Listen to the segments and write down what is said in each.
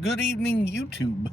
Good evening, YouTube.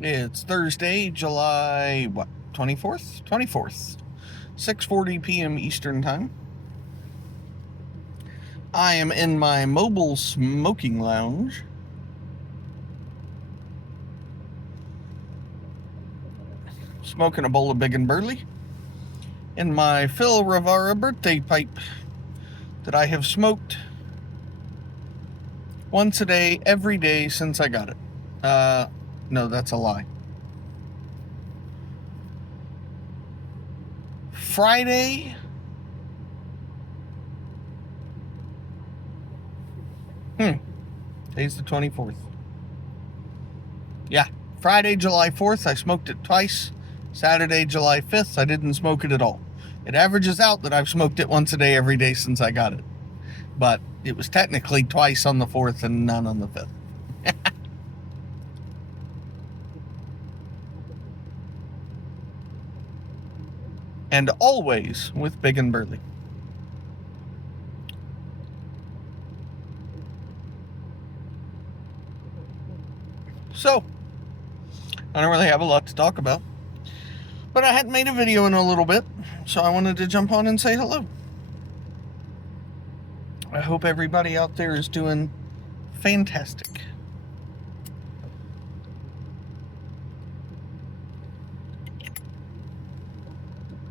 It's Thursday, July, 24th? 24th. 6:40 p.m. Eastern Time. I am in my mobile smoking lounge. Smoking a bowl of Big and Burley. In my Phil Rivara birthday pipe that I have smoked once a day, every day since I got it. No, that's a lie. Friday, today's the 24th. Yeah, Friday, July 4th, I smoked it twice. Saturday, July 5th, I didn't smoke it at all. It averages out that I've smoked it once a day every day since I got it. But it was technically twice on the 4th and none on the 5th. And always with Big and Burley. So, I don't really have a lot to talk about. But I hadn't made a video in a little bit, so I wanted to jump on and say hello. I hope everybody out there is doing fantastic.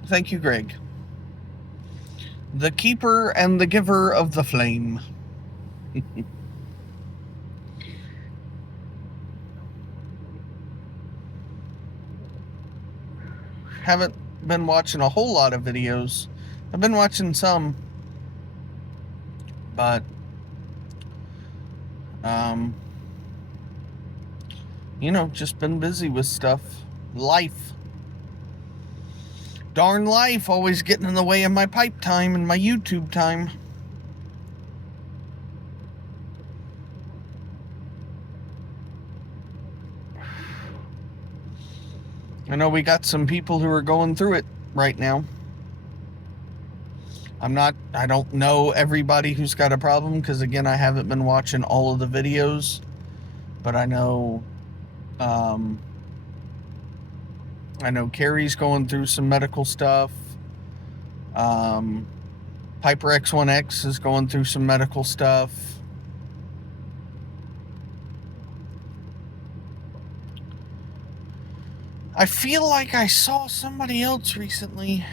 Thank you, Greg. The keeper and the giver of the flame. Haven't been watching a whole lot of videos. I've been watching some, but just been busy with stuff. Life. Darn life always getting in the way of my pipe time and my YouTube time. I know we got some people who are going through it right now. I don't know everybody who's got a problem because, again, I haven't been watching all of the videos. But I know Carrie's going through some medical stuff. Piper X1X is going through some medical stuff. I feel like I saw somebody else recently.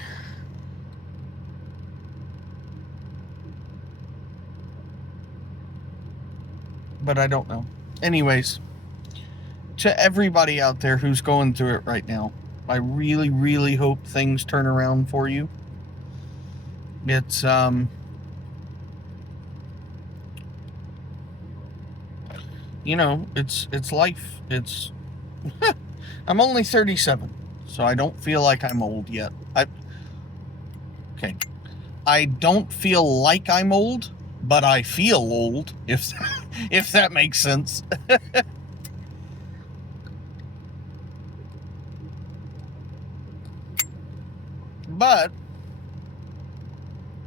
But I don't know. Anyways, to everybody out there who's going through it right now, I really, really hope things turn around for you. It's, it's life. It's, I'm only 37, so I don't feel like I'm old yet. I don't feel like I'm old, but I feel old, if that makes sense. But,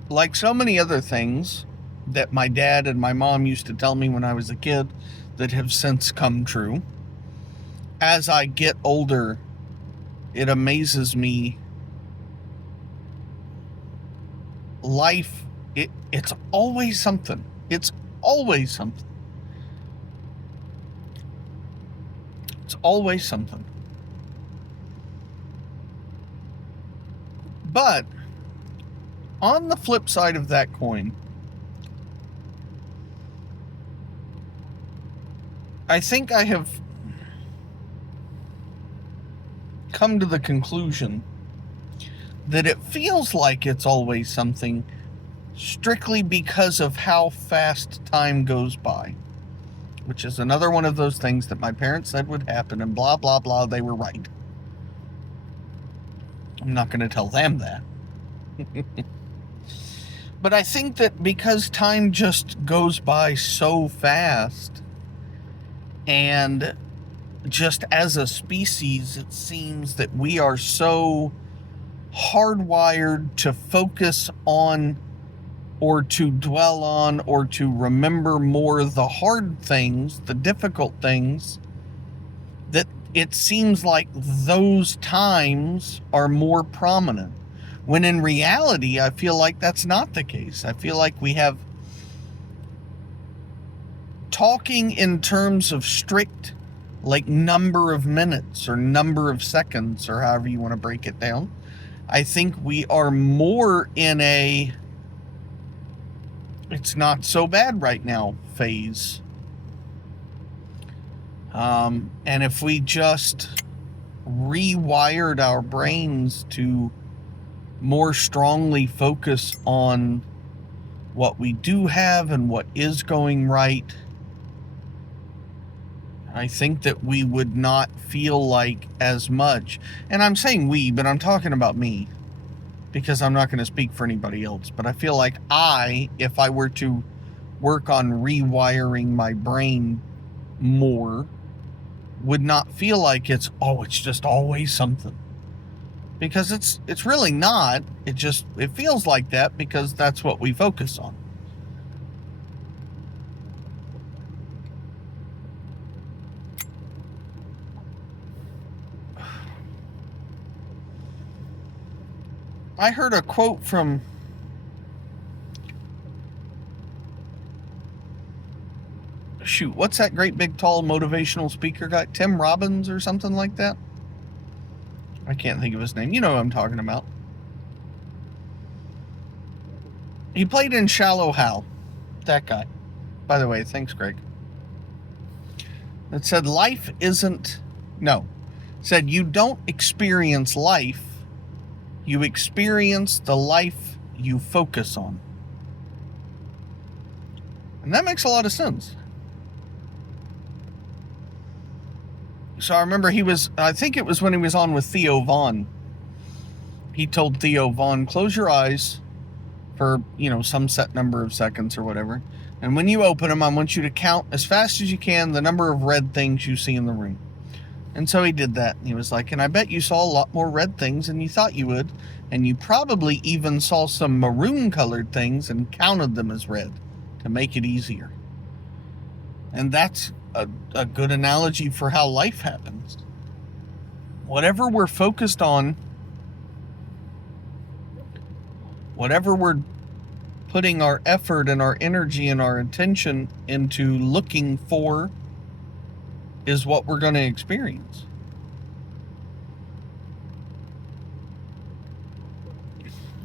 like so many other things that my dad and my mom used to tell me when I was a kid that have since come true, as I get older, it amazes me. Life, it's always something. It's always something. It's always something. But on the flip side of that coin, I think I have come to the conclusion that it feels like it's always something strictly because of how fast time goes by, which is another one of those things that my parents said would happen, and blah, blah, blah, they were right. I'm not going to tell them that. But I think that because time just goes by so fast, and just as a species, it seems that we are so hardwired to focus on or to dwell on or to remember more the hard things, the difficult things, that it seems like those times are more prominent. When in reality, I feel like that's not the case. I feel like we have, talking in terms of strict, like, number of minutes or number of seconds or however you want to break it down, I think we are more in a it's not so bad right now phase. And if we just rewired our brains to more strongly focus on what we do have and what is going right, I think that we would not feel like as much. And I'm saying we, but I'm talking about me, because I'm not going to speak for anybody else. But I feel like if I were to work on rewiring my brain more, would not feel like it's just always something. Because it's really not. It feels like that because that's what we focus on. I heard a quote from what's that great big tall motivational speaker guy? Tim Robbins or something like that? I can't think of his name. You know what I'm talking about. He played in Shallow Hal. That guy. By the way, thanks, Greg. It said said you don't experience life, you experience the life you focus on. And that makes a lot of sense. So I remember I think it was when he was on with Theo Vaughn. He told Theo Vaughn, close your eyes for, some set number of seconds or whatever. And when you open them, I want you to count as fast as you can the number of red things you see in the room. And so he did that. He was like, and I bet you saw a lot more red things than you thought you would. And you probably even saw some maroon colored things and counted them as red to make it easier. And that's a good analogy for how life happens. Whatever we're focused on, whatever we're putting our effort and our energy and our attention into looking for, is what we're going to experience.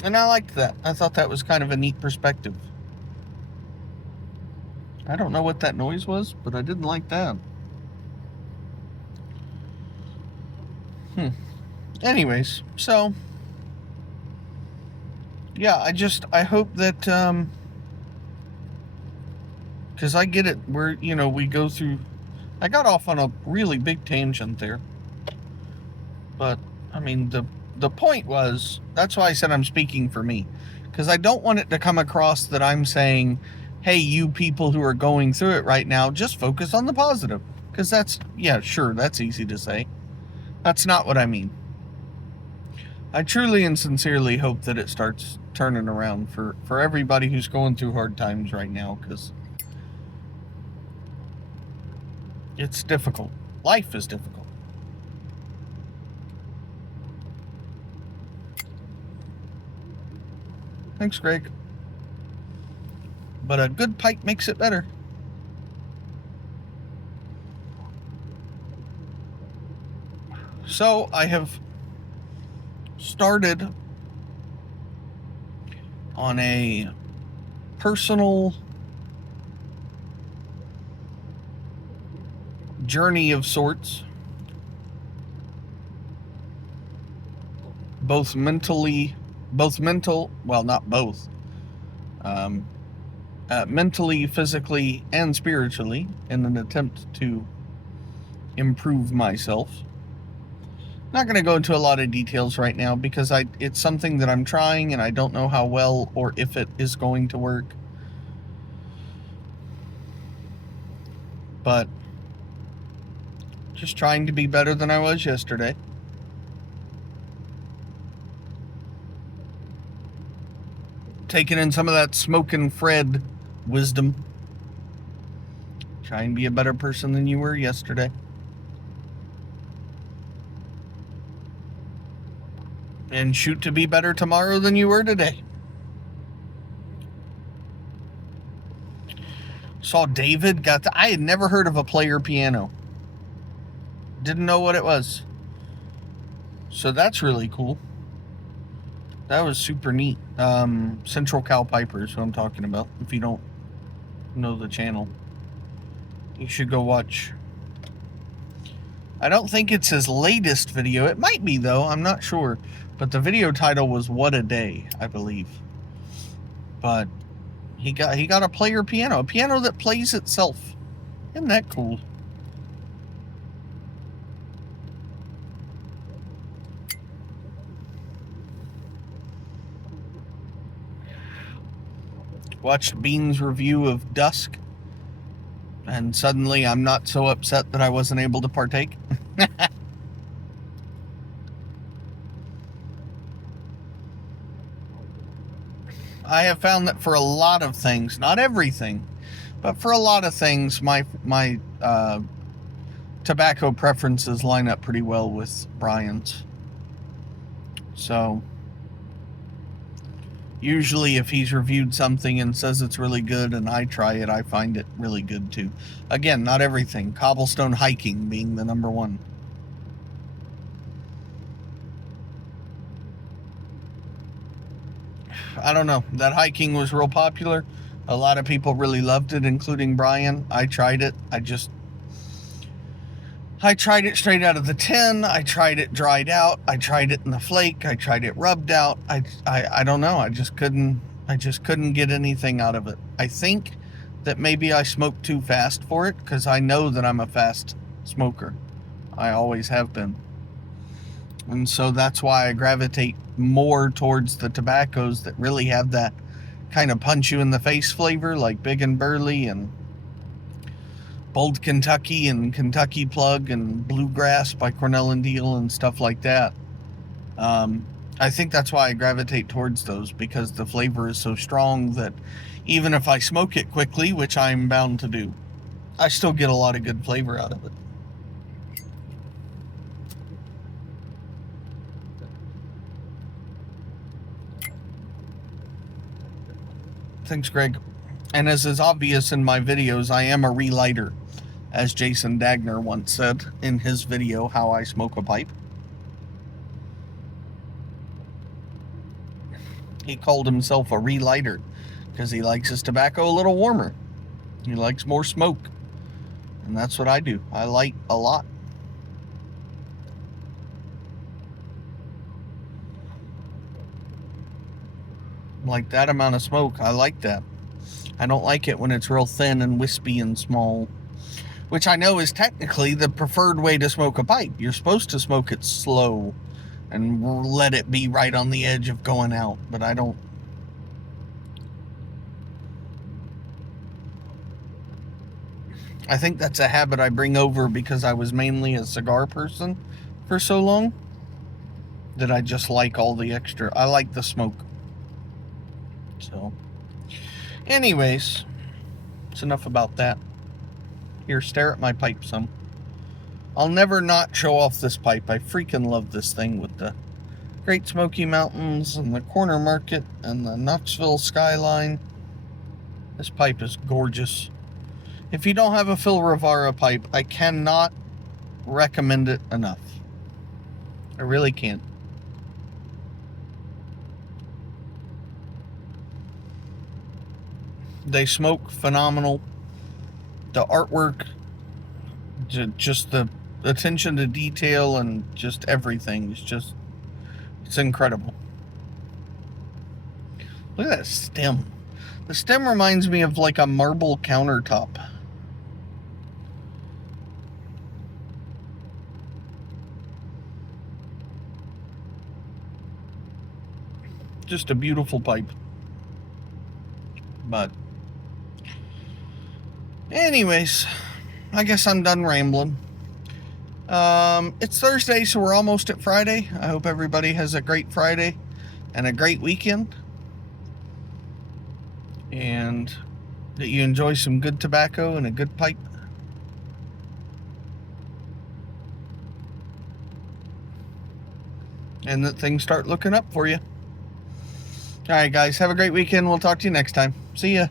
And I liked that. I thought that was kind of a neat perspective. I don't know what that noise was, but I didn't like that. Anyways, so yeah, I hope that because I get it, we go through. I got off on a really big tangent there, but I mean the point was, that's why I said I'm speaking for me, because I don't want it to come across that I'm saying, hey, you people who are going through it right now, just focus on the positive, because that's easy to say. That's not what I mean. I truly and sincerely hope that it starts turning around for everybody who's going through hard times right now, because it's difficult. Life is difficult. Thanks, Greg. But a good pipe makes it better. So I have started on a personal journey of sorts, mentally, physically, and spiritually, in an attempt to improve myself. Not going to go into a lot of details right now because it's something that I'm trying and I don't know how well or if it is going to work. But just trying to be better than I was yesterday. taking in some of that Smokin' Fred wisdom. Try and be a better person than you were yesterday. And shoot to be better tomorrow than you were today. Saw David I had never heard of a player piano. Didn't know what it was. So that's really cool. That was super neat. Central Cal Piper is who I'm talking about. If you don't know the channel, you should go watch. I don't think it's his latest video. It might be, though. I'm not sure. But the video title was What a Day, I believe. But he got a player piano. A piano that plays itself. Isn't that cool? Watched Bean's review of Dusk. And suddenly I'm not so upset that I wasn't able to partake. I have found that for a lot of things, not everything, but for a lot of things, my tobacco preferences line up pretty well with Brian's. So usually if he's reviewed something and says it's really good and I try it, I find it really good too. Again, not everything. Cobblestone hiking being the number one. I don't know. That hiking was real popular. A lot of people really loved it, including Brian. I tried it. I tried it straight out of the tin. I tried it dried out. I tried it in the flake. I tried it rubbed out. I don't know. I just couldn't get anything out of it. I think that maybe I smoked too fast for it, because I know that I'm a fast smoker. I always have been. And so that's why I gravitate more towards the tobaccos that really have that kind of punch you in the face flavor, like Big and Burley and Bold Kentucky and Kentucky Plug and Bluegrass by Cornell and Deal and stuff like that. I think that's why I gravitate towards those, because the flavor is so strong that even if I smoke it quickly, which I'm bound to do, I still get a lot of good flavor out of it. Thanks, Greg. And as is obvious in my videos, I am a relighter, as Jason Dagner once said in his video, How I Smoke a Pipe. He called himself a relighter because he likes his tobacco a little warmer. He likes more smoke. And that's what I do. I light a lot. Like that amount of smoke, I like that. I don't like it when it's real thin and wispy and small, which I know is technically the preferred way to smoke a pipe. You're supposed to smoke it slow and let it be right on the edge of going out, but I don't. I think that's a habit I bring over because I was mainly a cigar person for so long that I just like all the extra. I like the smoke. So, anyways, it's enough about that. Here, stare at my pipe some. I'll never not show off this pipe. I freaking love this thing with the Great Smoky Mountains and the Corner Market and the Knoxville skyline. This pipe is gorgeous. If you don't have a Phil Rivara pipe, I cannot recommend it enough. I really can't. They smoke phenomenal. The artwork, just the attention to detail and just everything is it's incredible. Look at that stem. The stem reminds me of like a marble countertop. Just a beautiful pipe. But anyways, I guess I'm done rambling. It's Thursday, so we're almost at Friday. I hope everybody has a great Friday and a great weekend. and that you enjoy some good tobacco and a good pipe. And that things start looking up for you. All right, guys, have a great weekend. We'll talk to you next time. See ya.